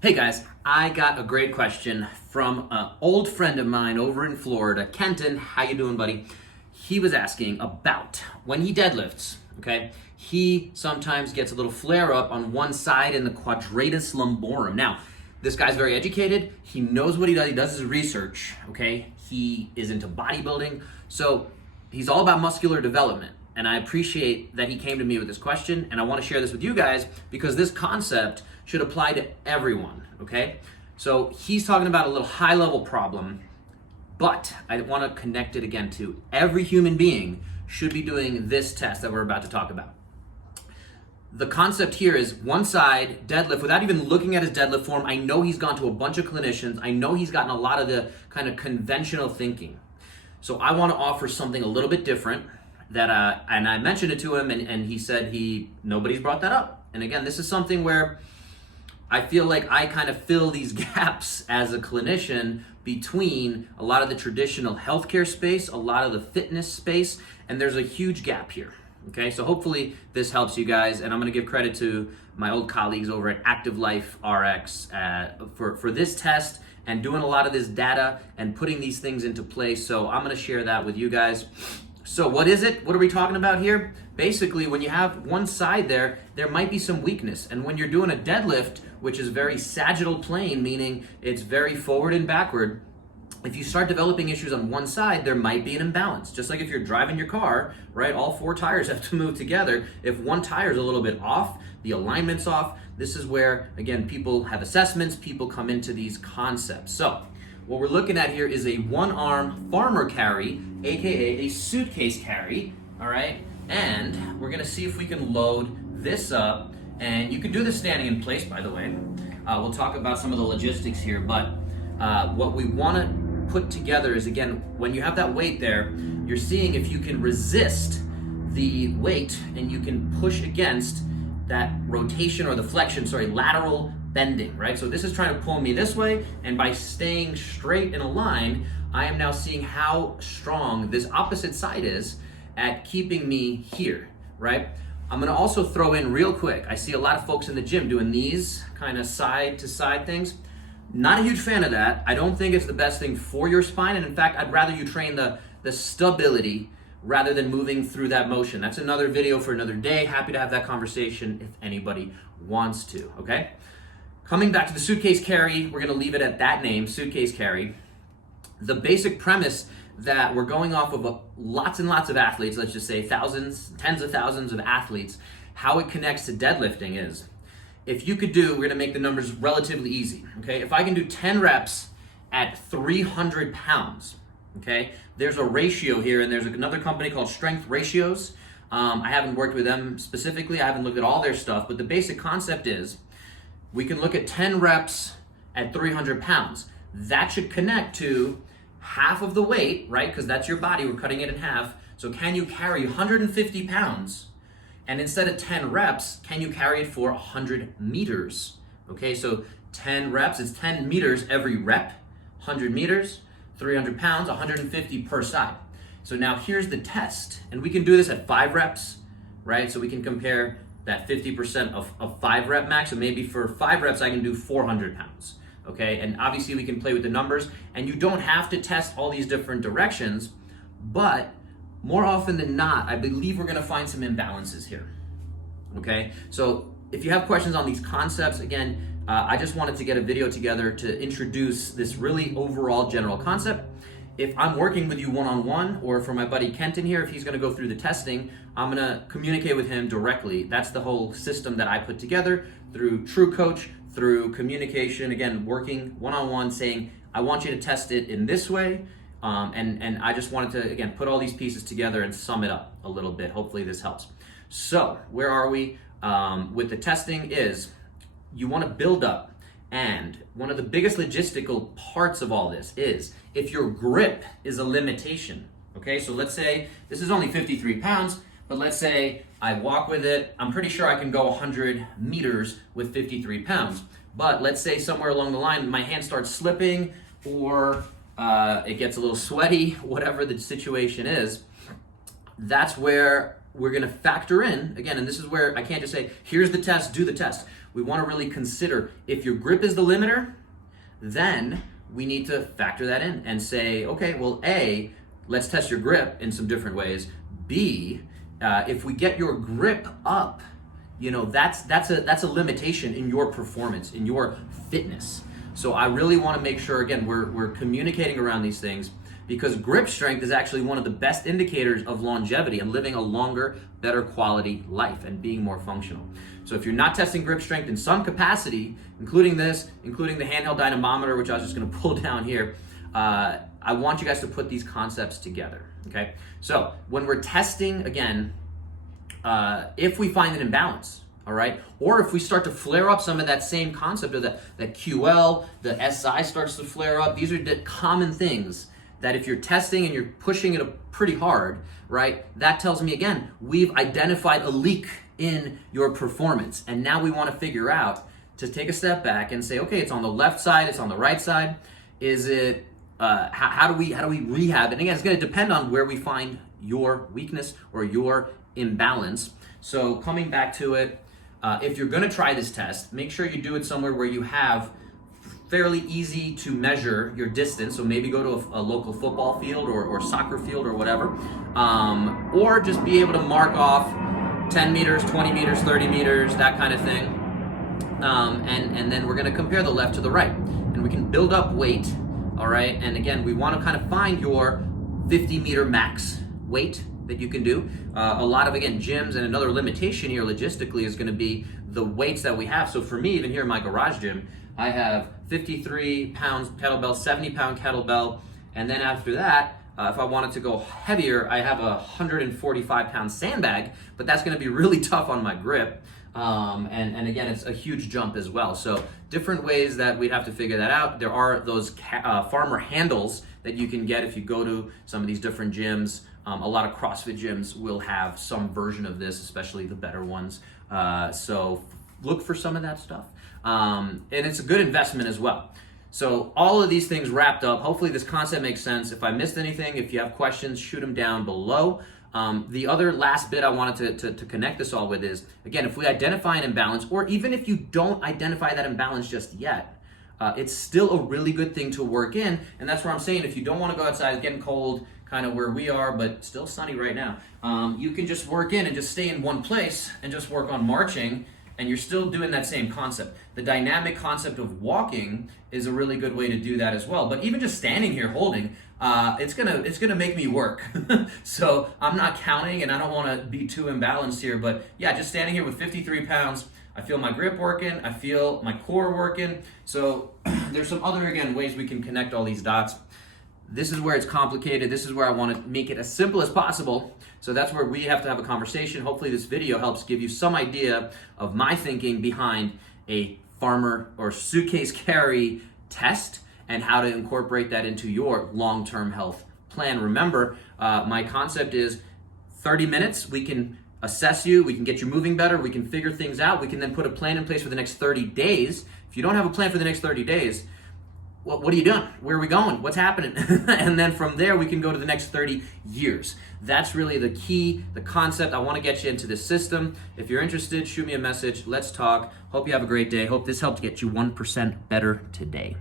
Hey guys, I got a great question from an old friend of mine over in Florida. Kenton, how you doing, buddy? He was asking about when he deadlifts, okay? He sometimes gets a little flare up on one side in the quadratus lumborum. Now, this guy's very educated. He knows what he does. He does his research, okay? He is into bodybuilding. So he's all about muscular development. And I appreciate that he came to me with this question, and I want to share this with you guys because this concept should apply to everyone, okay? So he's talking about a little high-level problem, but I want to connect it again to every human being should be doing this test that we're about to talk about. The concept here is one side deadlift without even looking at his deadlift form. I know he's gone to a bunch of clinicians. I know he's gotten a lot of the kind of conventional thinking. So I want to offer something a little bit different that, and I mentioned it to him, and he said nobody's brought that up. And again, this is something where I feel like I kind of fill these gaps as a clinician between a lot of the traditional healthcare space, a lot of the fitness space, and there's a huge gap here. Okay, so hopefully this helps you guys, and I'm going to give credit to my old colleagues over at Active Life RX for this test and doing a lot of this data and putting these things into place. So I'm going to share that with you guys. So what is it? What are we talking about here? Basically, when you have one side there might be some weakness. And when you're doing a deadlift, which is very sagittal plane, meaning it's very forward and backward, if you start developing issues on one side, there might be an imbalance. Just like if you're driving your car, right? All four tires have to move together. If one tire is a little bit off, the alignment's off, this is where, again, people have assessments, people come into these concepts. So what we're looking at here is a one-arm farmer carry, AKA a suitcase carry, all right? And we're gonna see if we can load this up. And you can do this standing in place, by the way. We'll talk about some of the logistics here, but what we wanna put together is, again, when you have that weight there, you're seeing if you can resist the weight and you can push against that rotation or the flexion, lateral bending, right? So this is trying to pull me this way, and by staying straight in a line, I am now seeing how strong this opposite side is at keeping me here, right? I'm gonna also throw in real quick, I see a lot of folks in the gym doing these kind of side to side things. Not a huge fan of that. I don't think it's the best thing for your spine, and in fact, I'd rather you train the stability rather than moving through that motion. That's another video for another day. Happy to have that conversation if anybody wants to, okay? Coming back to the suitcase carry, we're gonna leave it at that name, suitcase carry. The basic premise that we're going off of lots and lots of athletes, let's just say thousands, tens of thousands of athletes, how it connects to deadlifting is, if you could do, we're gonna make the numbers relatively easy, okay? If I can do 10 reps at 300 pounds, okay? There's a ratio here, and there's another company called Strength Ratios. I haven't worked with them specifically, I haven't looked at all their stuff, but the basic concept is, we can look at 10 reps at 300 pounds. That should connect to half of the weight, right? Because that's your body, we're cutting it in half. So can you carry 150 pounds? And instead of 10 reps, can you carry it for 100 meters? Okay, so 10 reps, it's 10 meters every rep, 100 meters, 300 pounds, 150 per side. So now here's the test. And we can do this at 5 reps, right? So we can compare that 50% of 5 rep max. So maybe for 5 reps, I can do 400 pounds. Okay, and obviously we can play with the numbers, and you don't have to test all these different directions, but more often than not, I believe we're gonna find some imbalances here. Okay, so if you have questions on these concepts, again, I just wanted to get a video together to introduce this really overall general concept. If I'm working with you one-on-one, or for my buddy Kenton here, if he's gonna go through the testing, I'm gonna communicate with him directly. That's the whole system that I put together through True Coach, through communication, again, working one-on-one, saying, I want you to test it in this way, and I just wanted to, again, put all these pieces together and sum it up a little bit. Hopefully this helps. So, where are we? With the testing is, you wanna build up, and one of the biggest logistical parts of all this is, if your grip is a limitation, okay? So let's say, this is only 53 pounds, but let's say I walk with it, I'm pretty sure I can go 100 meters with 53 pounds. But let's say somewhere along the line, my hand starts slipping, or it gets a little sweaty, whatever the situation is. That's where we're gonna factor in, again, and this is where I can't just say, here's the test, do the test. we want to really consider if your grip is the limiter, then we need to factor that in and say, okay, well, A, let's test your grip in some different ways. B, if we get your grip up, that's a limitation in your performance, in your fitness. So I really want to make sure, again, we're communicating around these things, because grip strength is actually one of the best indicators of longevity and living a longer, better quality life and being more functional. So if you're not testing grip strength in some capacity, including the handheld dynamometer, which I was just going to pull down here, I want you guys to put these concepts together, okay? So when we're testing, again, if we find an imbalance, all right, or if we start to flare up some of that same concept of that QL, the SI starts to flare up, these are the common things that if you're testing and you're pushing it pretty hard, right, that tells me, again, we've identified a leak in your performance. And now we want to figure out to take a step back and say, okay, it's on the left side, it's on the right side. Is it, how do we rehab? And again, it's going to depend on where we find your weakness or your imbalance. So coming back to it, if you're going to try this test, make sure you do it somewhere where you have fairly easy to measure your distance. So maybe go to a local football field or soccer field or whatever, or just be able to mark off 10 meters, 20 meters, 30 meters, that kind of thing. And then we're going to compare the left to the right, and we can build up weight. All right. And again, we want to kind of find your 50-meter max weight that you can do. A lot of, again, gyms, and another limitation here logistically is going to be the weights that we have. So for me, even here in my garage gym, I have 53 pounds kettlebell, 70 pound kettlebell. And then after that, if I wanted to go heavier, I have a 145 pound sandbag, but that's going to be really tough on my grip. And again, it's a huge jump as well. So different ways that we'd have to figure that out. There are those farmer handles that you can get if you go to some of these different gyms. A lot of CrossFit gyms will have some version of this, especially the better ones. So look for some of that stuff. And it's a good investment as well. So all of these things wrapped up, hopefully this concept makes sense. If I missed anything, if you have questions, shoot them down below. The other last bit I wanted to connect this all with is, again, if we identify an imbalance, or even if you don't identify that imbalance just yet, it's still a really good thing to work in. And that's where I'm saying, if you don't want to go outside, it's getting cold, kind of where we are, but still sunny right now, you can just work in and just stay in one place and just work on marching, and you're still doing that same concept. The dynamic concept of walking is a really good way to do that as well. But even just standing here holding, it's gonna make me work. So I'm not counting, and I don't want to be too imbalanced here. But yeah, just standing here with 53 pounds, I feel my grip working, I feel my core working. So there's some other, again, ways we can connect all these dots. This is where it's complicated. This is where I want to make it as simple as possible. So that's where we have to have a conversation. Hopefully this video helps give you some idea of my thinking behind a farmer or suitcase carry test and how to incorporate that into your long-term health plan. Remember, my concept is 30 minutes. We can assess you. We can get you moving better. We can figure things out. We can then put a plan in place for the next 30 days. If you don't have a plan for the next 30 days, what are you doing? Where are we going? What's happening? And then from there, we can go to the next 30 years. That's really the key, the concept. I want to get you into this system. If you're interested, shoot me a message. Let's talk. Hope you have a great day. Hope this helped get you 1% better today.